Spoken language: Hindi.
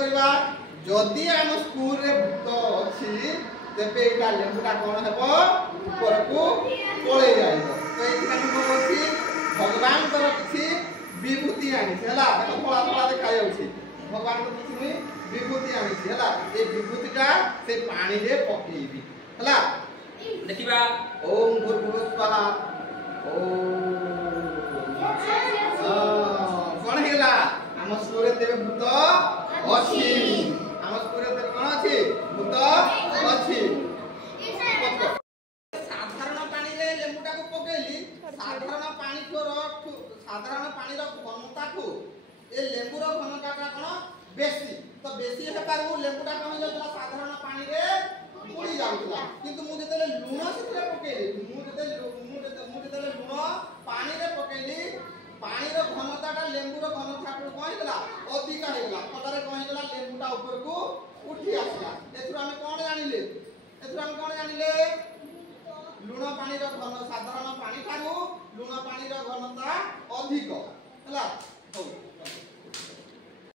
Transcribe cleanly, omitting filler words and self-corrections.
करबा जदि हम स्कूल रे भूत अछि तेबे एटा लेंबुटा कोन हेबो ऊपर को पळे जाइबो। तो एटा कोन अछि भगवान तर किछि विभूति आनी हला फला फला देखा जाउछि भगवान को किछि विभूति आनी हला ए विभूतिटा से पानी रे पकेइबी हला देखिबा ओम भूर्भुवः स्वाहा कौन हेला हम सूर्य देव भूत अछि हम सूर्य देव कौन अछि भूत अछि साधारण पानी रे लेंबुटा को पकेली साधारण पानी को साधारण पानी रो घनता को ए लेंबु रो घनता का कोन बेसी तो बेसी हे पारु लेंबुटा कोन जतला साधारण पानी रे बुडी जाउतला किंतु मु जतले लूण सिथरे पकेली मु जतले लूण पानी रे पकेली पानी रो घनताटा लेंबु रो घनता को कोन हेला अधिक हेला फलरे कोन हेला लेंबुटा ऊपर को उठी आसला एथु हम कोन जानिले लूण पानी रो घन साधारण पानी ठारू लूण पानी रो घनता अधिक हला हो